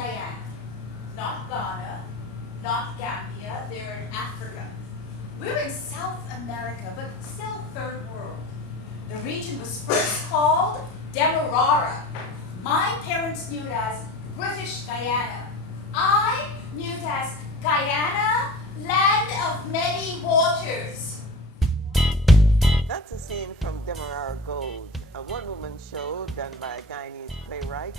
Guyana, not Ghana, not Gambia, they're in Africa. We're in South America, but still third world. The region was first called Demerara. My parents knew it as British Guyana. I knew it as Guyana, land of many waters. That's a scene from Demerara Gold, a one-woman show done by a Guyanese playwright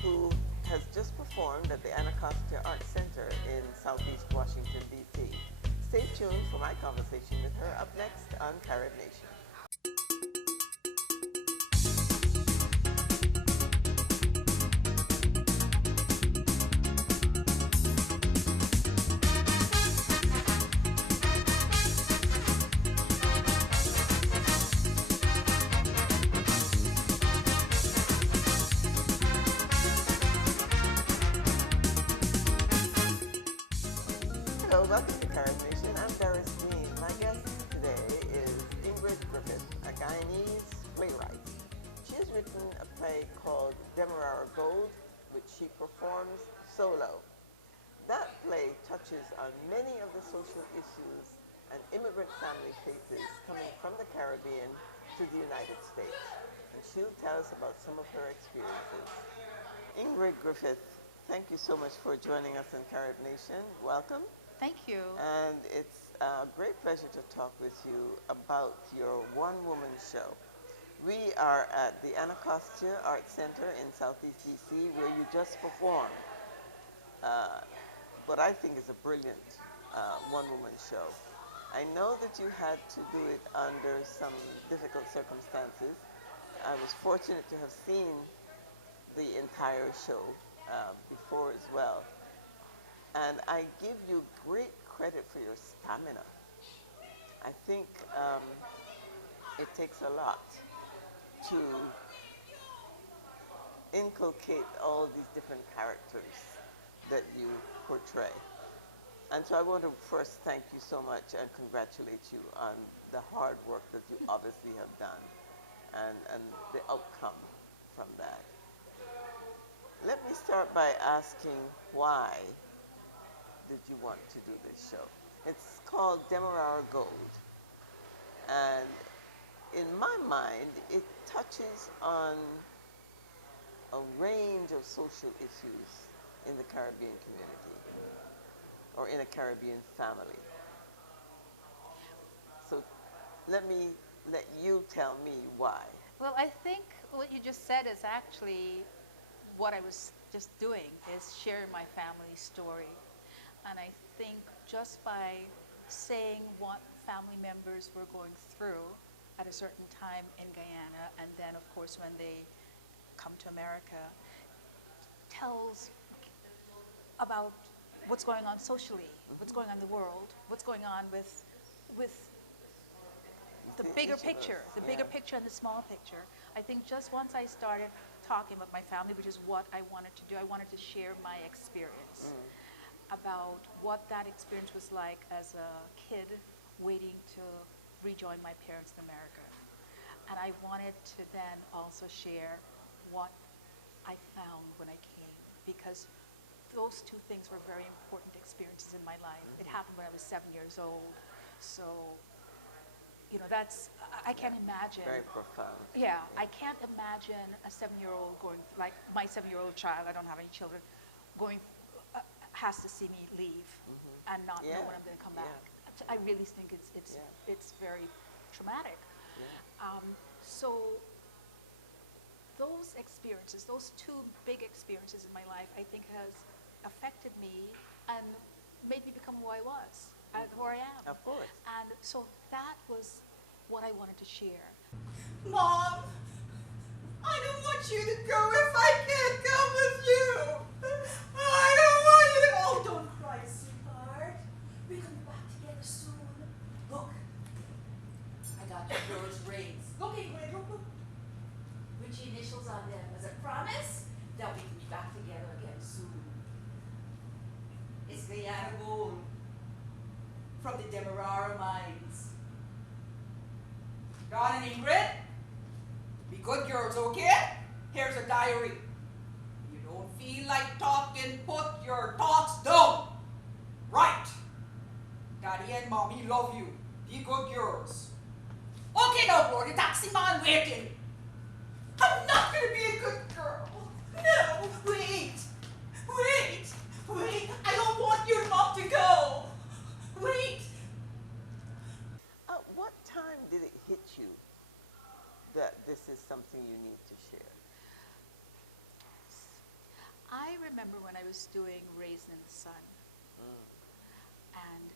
who has just performed at the Anacostia Arts Center in Southeast Washington, D.C. Stay tuned for my conversation with her up next on Carib Nation. Welcome to Carib Nation. I'm Berbice. My guest today is Ingrid Griffith, a Guyanese playwright. She has written a play called Demerara Gold, which she performs solo. That play touches on many of the social issues and immigrant family faces coming from the Caribbean to the United States. And she'll tell us about some of her experiences. Ingrid Griffith, thank you so much for joining us in Carib Nation. Welcome. Thank you. And it's a great pleasure to talk with you about your one-woman show. We are at the Anacostia Arts Center in Southeast D.C. where you just performed what I think is a brilliant one-woman show. I know that you had to do it under some difficult circumstances. I was fortunate to have seen the entire show before as well. And I give you great credit for your stamina. I think it takes a lot to inculcate all these different characters that you portray. And so I want to first thank you so much and congratulate you on the hard work that you obviously have done and the outcome from that. Let me start by asking why did you want to do this show? It's called Demerara Gold, and in my mind, it touches on a range of social issues in the Caribbean community, or in a Caribbean family. So let you tell me why. Well, I think what you just said is actually what I was just doing, is sharing my family story. And I think just by saying what family members were going through at a certain time in Guyana, and then of course when they come to America, tells about what's going on socially, what's going on in the world, what's going on with the bigger picture, bigger picture and the small picture. I think just once I started talking about my family, which is what I wanted to do, I wanted to share my experience. About what that experience was like as a kid waiting to rejoin my parents in America. And I wanted to then also share what I found when I came, because those two things were very important experiences in my life. It happened when I was 7 years old. So, you know, I can't imagine. Very profound. Yeah, I can't imagine a 7-year-old going, like my 7-year-old child, I don't have any children, going has to see me leave and not know when I'm going to come back. I really think it's very traumatic. So those experiences, those two big experiences in my life, I think has affected me and made me become who I was, who I am. Of course. And so that was what I wanted to share. Mom, I don't want you to go if I can't come with you. I don't want you to. Oh, don't cry, sweetheart. We're coming back together soon. Look, I got your girls' rings. Look, Ingrid, look. Which initials on them? As a promise that we can be back together again soon. It's Guyana Gold from the Demerara mines. Don and Ingrid, be good girls, okay? Here's a diary. You don't feel like talking, Linden, put your thoughts down. Right. Daddy and Mommy love you. Be good girls. Okay, now, boy, the taxi man waiting. I'm not gonna be a good girl. No, wait. Wait. Wait. I don't want your mom to go. Wait. At what time did it hit you that this is something you need to share? I remember when I was doing Raisin in the Sun, and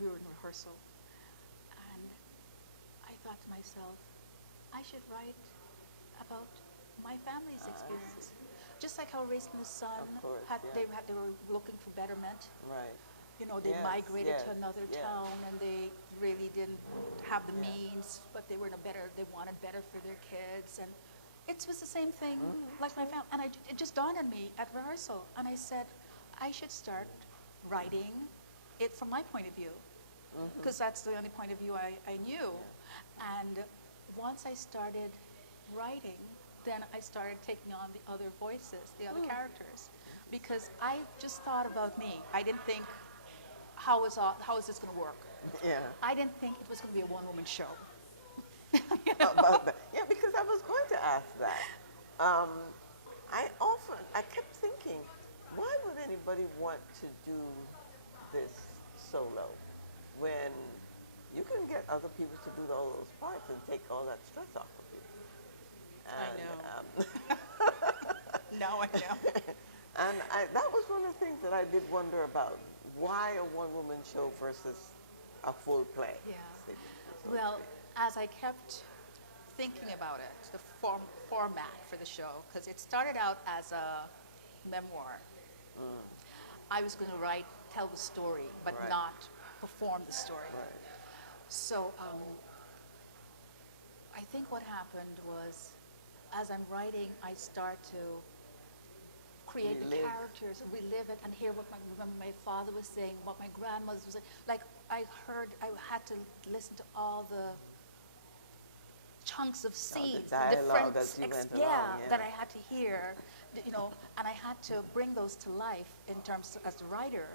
we were in rehearsal, and I thought to myself, I should write about my family's experience. Just like how Raisin in the Sun, course, they were looking for betterment. Right. You know, they Yes, migrated yes, to another yes. town, and they really didn't have the means, but they were they wanted better for their kids, and it was the same thing like my family. And it just dawned on me at rehearsal, and I said, I should start writing it from my point of view, because that's the only point of view I knew. And once I started writing, then I started taking on the other voices, the other characters, because I just thought about me. I didn't think, how is this going to work? Yeah. I didn't think it was going to be a one-woman show. About that. Yeah, because I was going to ask that. I kept thinking, why would anybody want to do this solo when you can get other people to do all those parts and take all that stress off of you? I And, know. No, I know. and that was one of the things that I did wonder about. Why a one-woman show versus a full play? Yeah. So Well, as I kept thinking about it, the format for the show, because it started out as a memoir. I was going to tell the story, but Right. not perform the story. Right. So I think what happened was, as I'm writing, I start to create the Relive. characters, relive it, and hear what remember my father was saying, what my grandmother was saying. Like I had to listen to all the chunks of scenes, dialogue as you went along, yeah. that I had to hear, you know, and I had to bring those to life in terms of, as a writer.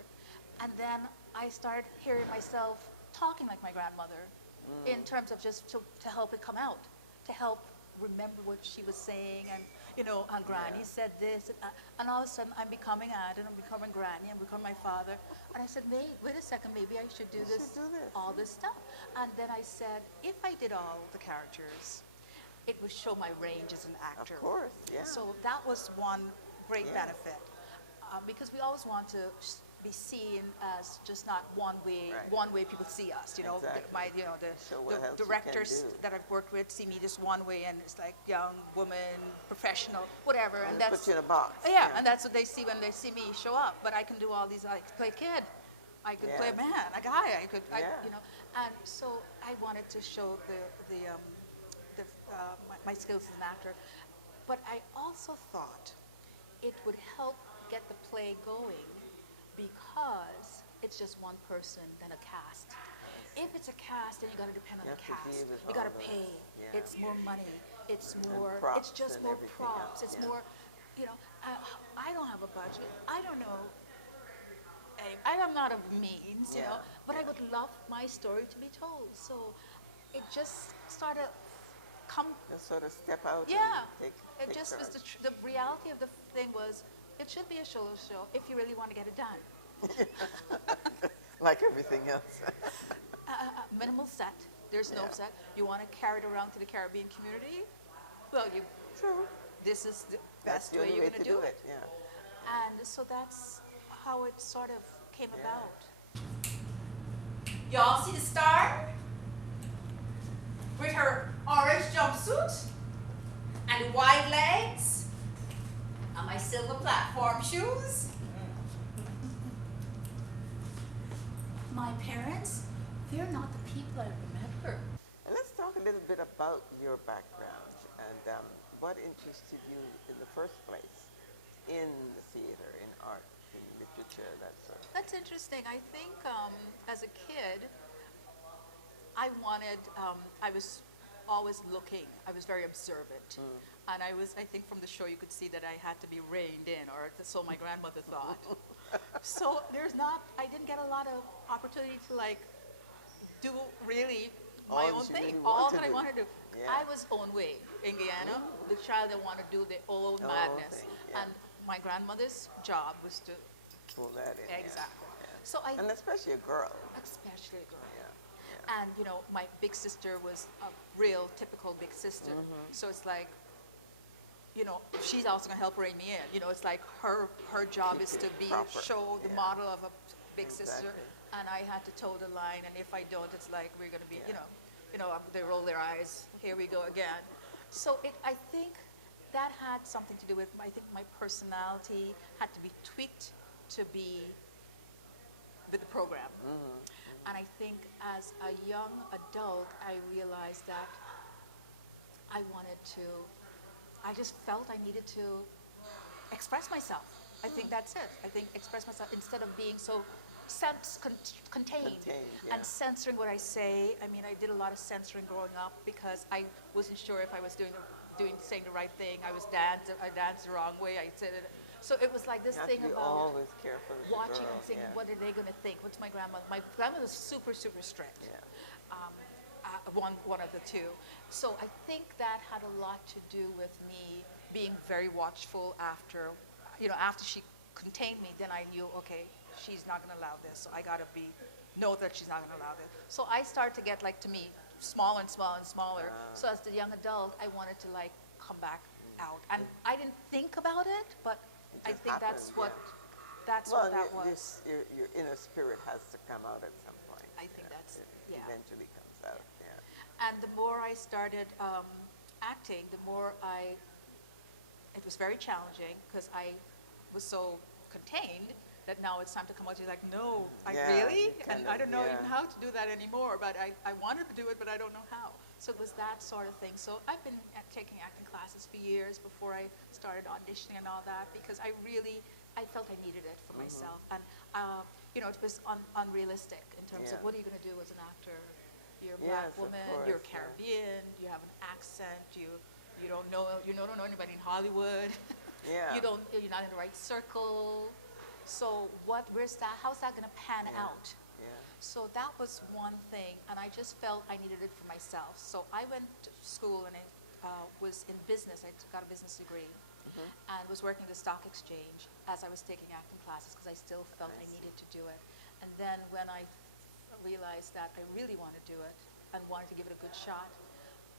And then I started hearing myself talking like my grandmother, in terms of just to help it come out, to help remember what she was saying, and you know, and Granny said this, and all of a sudden I'm becoming Ad, and I'm becoming Granny, I'm becoming my father, and I said, wait a second, maybe I should do this, all this stuff. And then I said, if I did all the characters, it would show my range as an actor. Of course, yeah. So that was one great benefit, because we always want to be seen as just not one way people see us. You know, Exactly. the directors that I've worked with see me just one way, and it's like young woman, professional, whatever, and that's put you in a box. Yeah, and that's what they see when they see me show up. But I can do all these. I could play a kid, I could play a man, a guy. You know, and so I wanted to show my skills as an actor, but I also thought it would help get the play going, because it's just one person than a cast. If it's a cast, then you got to depend on the cast. You got to pay. It's more money. It's more. It's just more props. It's more. You know, I don't have a budget. I don't know. I'm not of means, you know, but I would love my story to be told. So it just started Just sort of step out. Yeah. And It just was the reality of the thing was, it should be a solo show if you really want to get it done. Like everything else. Minimal set. There's no set. You want to carry it around to the Caribbean community? Well, True. this is the That's best the way only you're way going to to do do it. it. Yeah. And so that's how it sort of came about. Y'all see the star? With her orange jumpsuit and the wide legs and my silver platform shoes. My parents, they're not the people I remember. And let's talk a little bit about your background and what interested you in the first place in the theater, in art, in literature, that sort of thing. That's interesting. I think as a kid, I wanted, I was always looking. I was very observant. And I think from the show you could see that I had to be reined in, or so my grandmother thought. So I didn't get a lot of opportunity to like do really my own thing. All that I wanted to do. Yeah. I was own way in Guyana, the child that wanted to do their own madness. thing, yeah. And my grandmother's job was to, Pull that in. yeah, exactly. yeah. So And especially a girl. especially a girl. Yeah. And you know, my big sister was a real typical big sister. So it's like, you know, she's also gonna help rein me in. You know, it's like her job is to be Proper, show the yeah. model of a big sister, Exactly. and I had to toe the line. And if I don't, it's like we're gonna be, you know, they roll their eyes. Here we go again. So I think that had something to do with I think my personality had to be tweaked to be with the program. And I think as a young adult, I realized that I just felt I needed to express myself. I think that's it. I think express myself instead of being so contained yeah. and censoring what I say. I mean, I did a lot of censoring growing up because I wasn't sure if I was saying the right thing. I danced the wrong way. I said it. So it was like this You have thing to be about always careful as a watching girl, and thinking, yeah. what are they going to think? What's my grandmother? My grandmother was super, super strict. Yeah. One of the two. So I think that had a lot to do with me being very watchful after she contained me, then I knew, okay, she's not going to allow this. So I got to know that she's not going to allow this. So I started to get, like, to me, smaller and smaller and smaller. So as the young adult, I wanted to, like, come back out. And I didn't think about it, but I think that's what that was. Your inner spirit has to come out at some point. I think that's, It eventually comes out, yeah. And the more I started acting, the more it was very challenging because I was so contained that now it's time to come out. You're like, no, really? And I don't know even how to do that anymore, but I wanted to do it, but I don't know how. So it was that sort of thing. So I've been taking acting classes for years before I started auditioning and all that because I felt I needed it for myself. And, it was unrealistic in terms of what are you going to do as an actor? You're a black woman, you're Caribbean, you have an accent, you don't know anybody in Hollywood. Yeah. You're not in the right circle. So how's that going to pan out? Yeah. So that was one thing, and I just felt I needed it for myself. So I went to school and I was in business. I got a business degree and was working at the stock exchange as I was taking acting classes because I still felt I needed to do it. And then when I realized that I really wanted to do it and wanted to give it a good shot,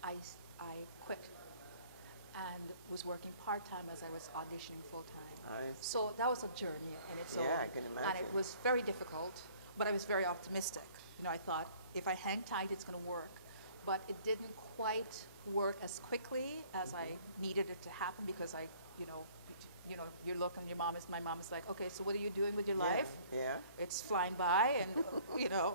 I quit and was working part-time as I was auditioning full-time. So that was a journey in its own. Yeah, I can imagine. And it was very difficult, but I was very optimistic. I thought, if I hang tight, it's going to work. But it didn't quite work as quickly as I needed it to happen because you look and my mom is like, okay, so what are you doing with your life? Yeah. It's flying by and,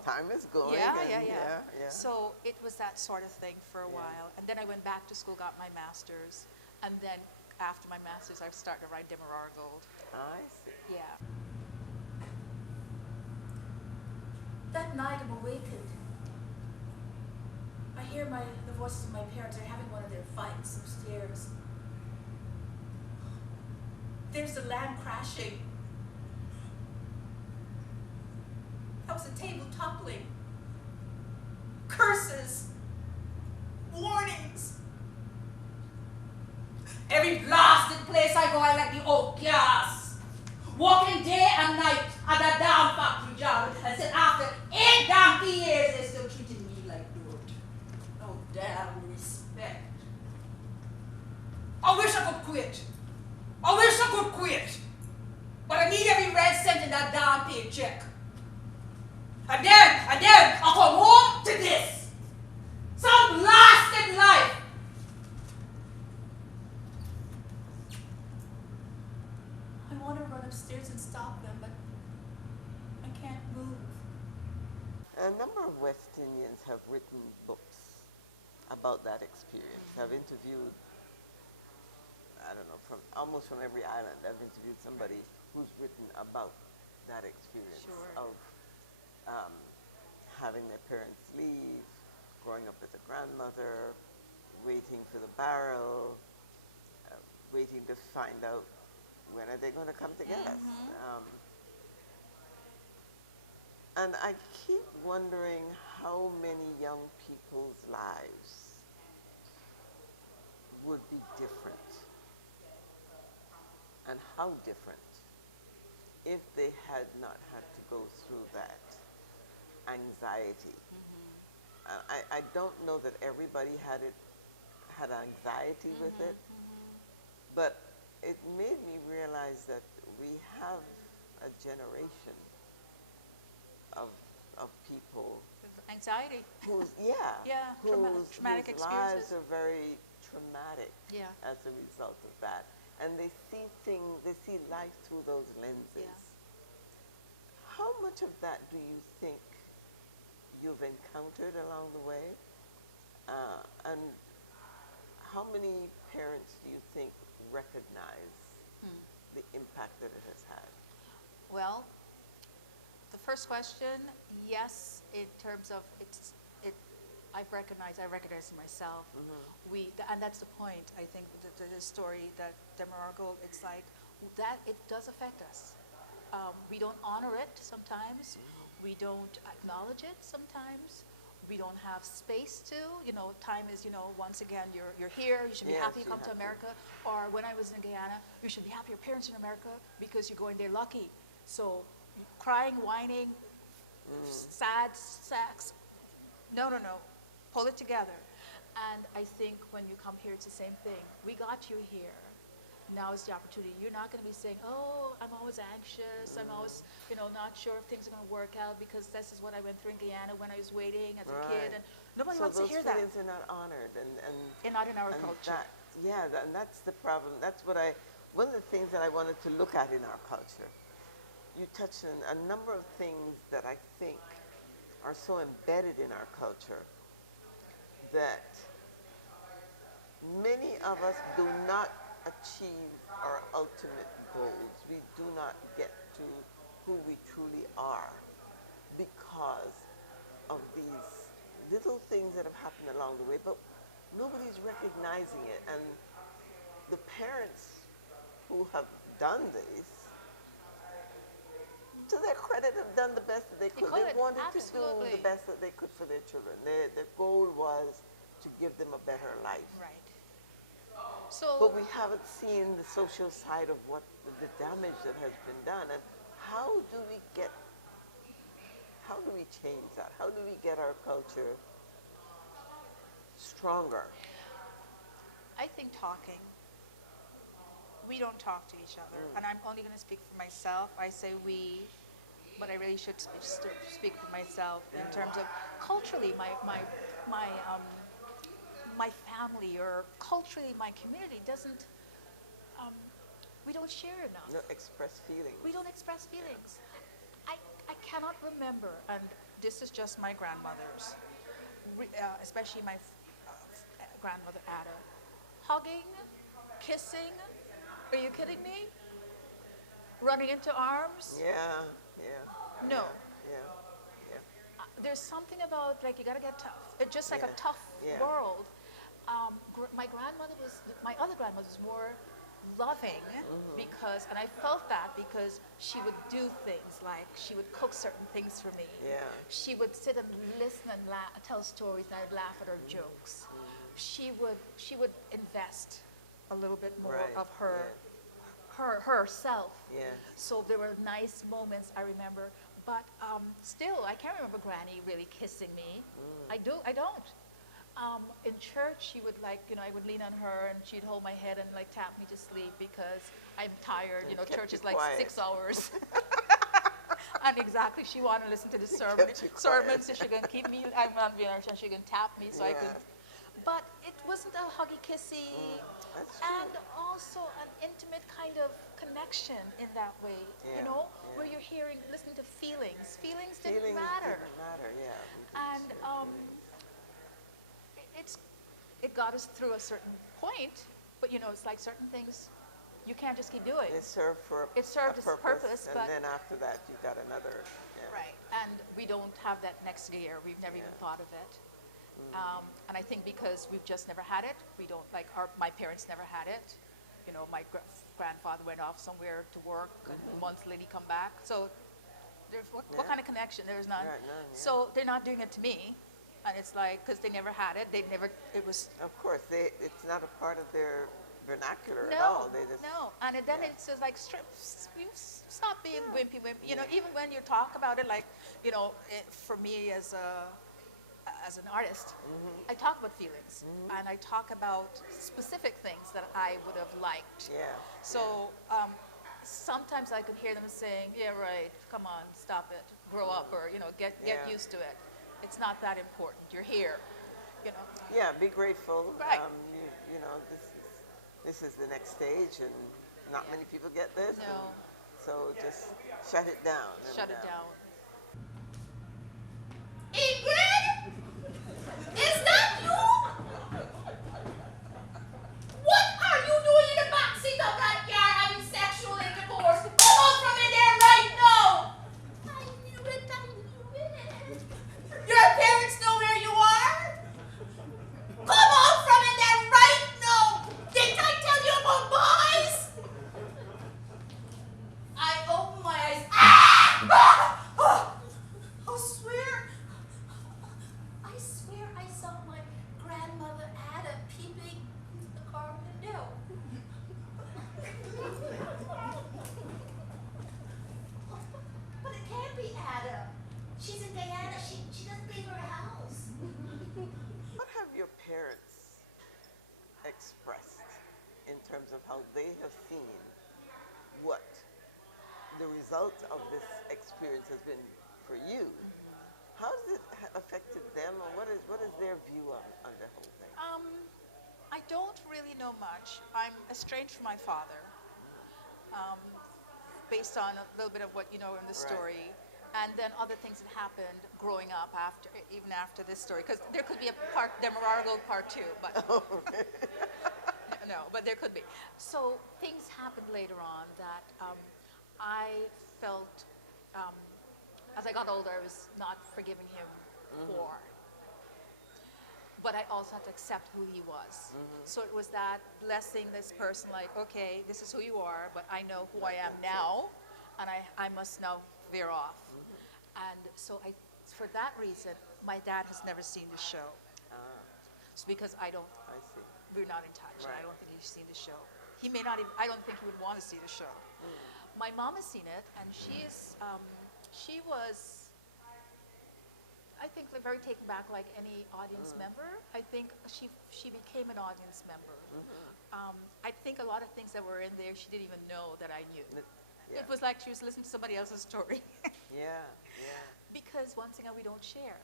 Time is going. Yeah. So it was that sort of thing for a while. And then I went back to school, got my master's. And then after my master's, I started to write DEMERARA GOLD. I see. Yeah. That night I'm awakened. I hear the voices of my parents. They're having one of their fights upstairs. There's the lamp crashing. That was a table toppling. Curses. Warnings. Every blasted place I go, I like the old gas. Walking day and night at a damn factory job, and said after 8 donkey years, they're still treating me like dirt. No damn respect. I wish I could quit. But I need every red cent in that damn paycheck. And then I come home to this. Some blasted life. I want to run upstairs and stop them, but I can't move. A number of West Indians have written books about that experience. I've interviewed, I don't know, almost from every island. I've interviewed somebody who's written about that experience of having their parents leave, growing up with a grandmother, waiting for the barrel, waiting to find out when are they going to come to get us. And I keep wondering how many young people's lives would be different, and how different, if they had not had to go through that anxiety. And I don't know that everybody had anxiety with it, but it made me realize that we have a generation of people Anxiety. whose Traumatic whose experiences. lives are very traumatic Yeah. as a result of that, and they see life through those lenses. Yeah. How much of that do you think you've encountered along the way, and how many parents do you think recognize the impact that it has had? Well, the first question, yes, in terms of I recognize it myself. And that's the point, I think, the story that DEMERARA GOLD, it's like, that it does affect us. We don't honor it sometimes. We don't acknowledge it sometimes. We don't have space to, time is, once again, you're here, you should be happy you come to America. Or when I was in Guyana, you should be happy your parents are in America because you're going there lucky. So crying, whining, sad sacks, no. Pull it together. And I think when you come here, it's the same thing. We got you here. Now is the opportunity. You're not going to be saying, oh, I'm always anxious. I'm always, not sure if things are going to work out because this is what I went through in Guyana when I was waiting as a kid. And nobody wants to hear that. So those feelings are not honored. And not in our culture. And that's the problem. That's one of the things that I wanted to look at in our culture. You touched on a number of things that I think are so embedded in our culture that many of us do not achieve our ultimate goals. We do not get to who we truly are because of these little things that have happened along the way, but nobody's recognizing it. And the parents who have done this, to their credit, have done the best that they could. They wanted to do the best that they could for their children. Their goal was to give them a better life. Right. So, but we haven't seen the social side of what the damage that has been done. And how do we change that? How do we get our culture stronger? I think talking. We don't talk to each other. And I'm only going to speak for myself. I say we, but I really should speak for myself in terms of culturally, my family or culturally my community doesn't, we don't share enough. No, express feelings. We don't express feelings. I cannot remember, and this is just my grandmother's, especially my grandmother Ada, hugging, kissing. Are you kidding me? Running into arms? Yeah. No. Yeah. There's something about, like, you gotta get tough. It's just like a tough world. My other grandmother was more loving because, and I felt that because she would do things like, she would cook certain things for me. Yeah. She would sit and listen and tell stories, and I would laugh at her jokes. She would invest a little bit more of herself. Yes. So there were nice moments I remember, but still I can't remember Granny really kissing me. I don't. In church she would I would lean on her and she'd hold my head and like tap me to sleep because I'm tired. Church is like quiet. 6 hours. And exactly, she wanted to listen to the sermon, so she can keep me. I'm on and she can tap me so I could. But it wasn't a huggy, kissy, and also an intimate kind of connection in that way, where you're listening to feelings. Feelings didn't matter. And it got us through a certain point, but it's like certain things, you can't just keep doing. It served its purpose, and then after that you got another. Right, and we don't have that next gear. We've never even thought of it. And I think because we've just never had it, we don't, like, my parents never had it. You know, my grandfather went off somewhere to work, and months later he come back. So there's, what kind of connection? There's none. Right, none, yeah. So they're not doing it to me. And it's like, because they never had it, it was. Of course, it's not a part of their vernacular at all. They just, no. And then it's just like, you stop being wimpy. You know, even when you talk about it, like, you know, for me as an artist, I talk about feelings, and I talk about specific things that I would have liked. Yeah. So sometimes I could hear them saying, "Yeah, right. Come on, stop it. Grow up, or you know, get used to it. It's not that important. You're here." You know. Yeah. Be grateful. Right. You know, this is the next stage, and not many people get this. No. So just shut it down. Shut it down. Ingrid? Is that you? What are you doing in the backseat of that car having sexual intercourse? Come out from in there right now! I knew it. Your parents know where you are? Come out from in there right now! Didn't I tell you about boys? I opened my eyes. I swear I saw my grandmother Ada peeping into the car window. But it can't be Ada. She's in Guyana. She doesn't leave her house. What have your parents expressed in terms of how they have seen what the result of this experience has been for you? How has it affected them, or what is their view on the whole thing? I don't really know much. I'm estranged from my father, based on a little bit of what you know in the story, and then other things that happened growing up even after this story. Because there could be a DEMERARA GOLD part 2, but no, but there could be. So things happened later on that I felt. As I got older, I was not forgiving him for. But I also had to accept who he was. So it was that blessing this person, like, okay, this is who you are, but I know who I am now, and I must now veer off. And so for that reason, my dad has never seen the show. It's because I see. We're not in touch. Right. I don't think he's seen the show. He may not even, I don't think he would want to see the show. My mom has seen it, and she was, I think, very taken back like any audience member. I think she became an audience member. I think a lot of things that were in there she didn't even know that I knew. Yeah. It was like she was listening to somebody else's story. Yeah. Because once again, we don't share.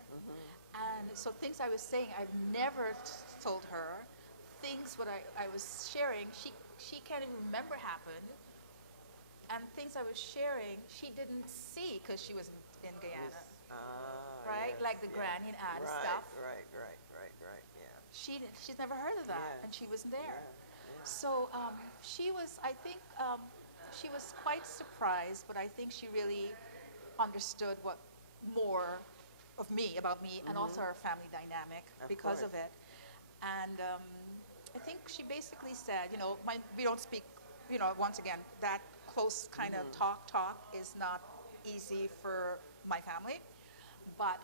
And so things I was saying, I've never told her. Things what I was sharing, she can't even remember happened. And things I was sharing, she didn't see because she was in Guyana. Right? Like the Granny and Ada stuff. Right, yeah. She's never heard of that, and she wasn't there. So she was, I think, she was quite surprised, but I think she really understood what more of me, about me, and also our family dynamic because of it. And I think she basically said, you know, we don't speak, you know, once again, that close kind of talk is not easy for my family. But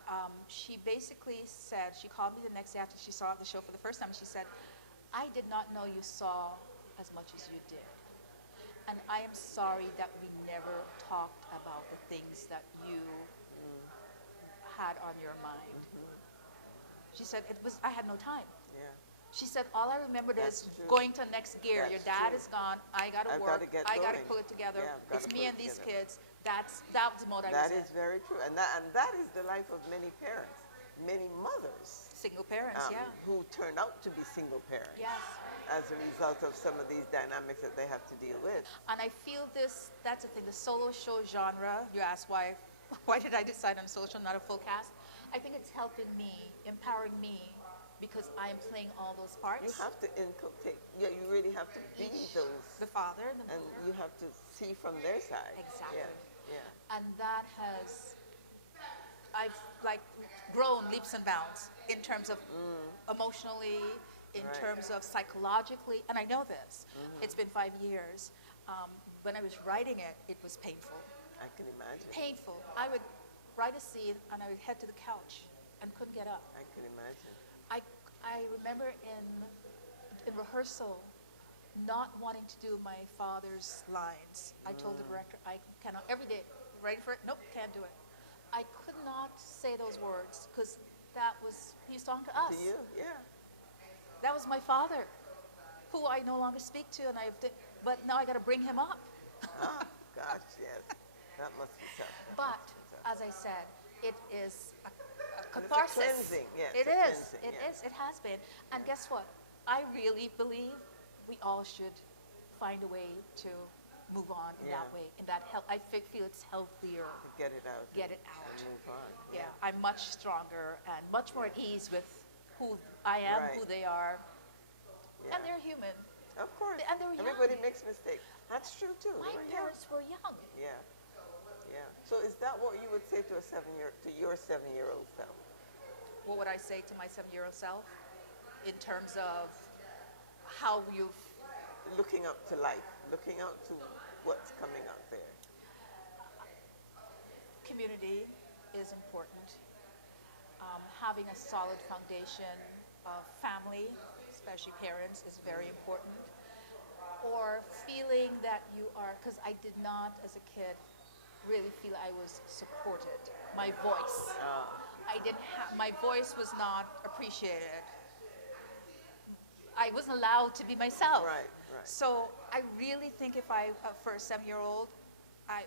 she basically said, she called me the next day after she saw the show for the first time, and she said, I did not know you saw as much as you did. And I am sorry that we never talked about the things that you had on your mind. She said, I had no time. Yeah. She said, all I remembered is true. going to next gear. That's Your dad true. is gone. I got to work. I got to pull it together. Yeah, it's me and these kids. That was the mode I was That in. is very true. And that is the life of many parents, many mothers. Single parents, Who turn out to be single parents. Yes. As a result of some of these dynamics that they have to deal with. And I feel that's the thing, the solo show genre, you ask why did I decide on solo show, not a full cast? I think it's helping me, empowering me, because I'm playing all those parts. You have to inculcate, you really have to be those. The father. And you have to see from their side. Exactly. Yeah. And that has, I've like grown leaps and bounds in terms of emotionally, in Right. terms of psychologically, and I know this. It's been 5 years. When I was writing it, it was painful. I can imagine. Painful. I would write a scene and I would head to the couch and couldn't get up. I can imagine. I remember in rehearsal not wanting to do my father's lines. I told the director, I cannot, every day, ready for it? Nope, can't do it. I could not say those words because he's talking to us. To you? Yeah. That was my father, who I no longer speak to, but now I got to bring him up. Ah, gosh, yes. That must be tough. But That must be tough. as I said, it is a It's a catharsis. cleansing, yes, It a is. cleansing, It yeah. is. It has been. And guess what? I really believe we all should find a way to move on in that Yeah. way. In that I feel it's healthier. Get it out. Get it out. And move on. Yeah, I'm much stronger and much more at ease with who I am, Right. who they are, Yeah. and they're human. Of course. And they were young. Everybody makes mistakes. That's true too. My They were young. parents were young. Yeah. Yeah. So is that what you would say to your 7-year-old self? What would I say to my 7-year-old self in terms of how you've Looking up to life, looking out to what's coming up there. community is important. Having a solid foundation of family, especially parents, is very important. Or feeling that you are, because I did not, as a kid, really feel I was supported. My voice. My voice was not appreciated. I wasn't allowed to be myself. Right, right. So I really think for a 7-year-old, I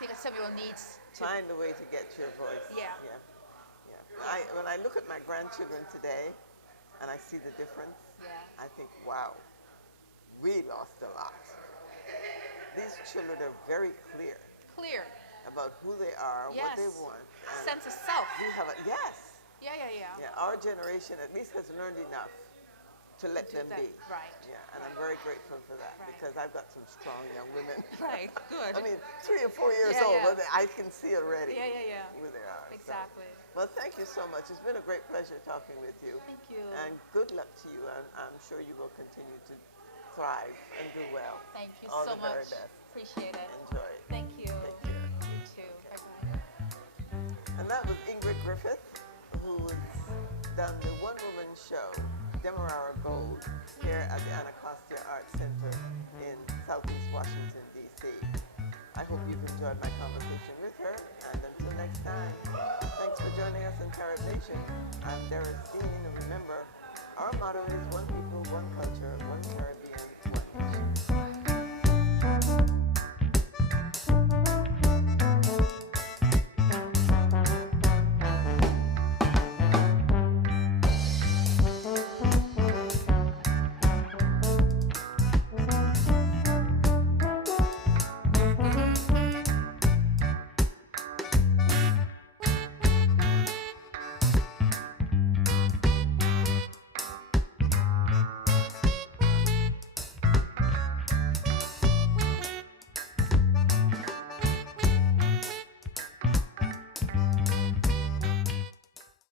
think a 7-year-old needs to, Find a way to get your voice. Yeah. Yeah. Yeah. When I look at my grandchildren today and I see the difference, Yeah. I think, wow, we lost a lot. These children are very clear clear. about who they are, what they Yes. want. And Sense of self. we have yes. Yeah. Yeah, our generation at least has learned enough to let do them that, be. right. Yeah, and I'm very grateful for that Right. because I've got some strong young women. Right, good. I mean, 3 or 4 years Yeah, old, yeah. but I can see already Yeah. who they are. so. Exactly. Well, thank you so much. It's been a great pleasure talking with you. Thank you. And good luck to you. And I'm sure you will continue to thrive and do well. Thank you All so the very much. best. Appreciate it. Enjoy it. Thank you. Take care. You too. Bye-bye. And that was Ingrid Griffith, who's done the one-woman show, Demerara Gold, here at the Anacostia Arts Center in Southeast Washington, D.C. I hope you've enjoyed my conversation with her, and until next time, thanks for joining us in Carib Nation. I'm Dara Steen, and remember, our motto is one people, one culture,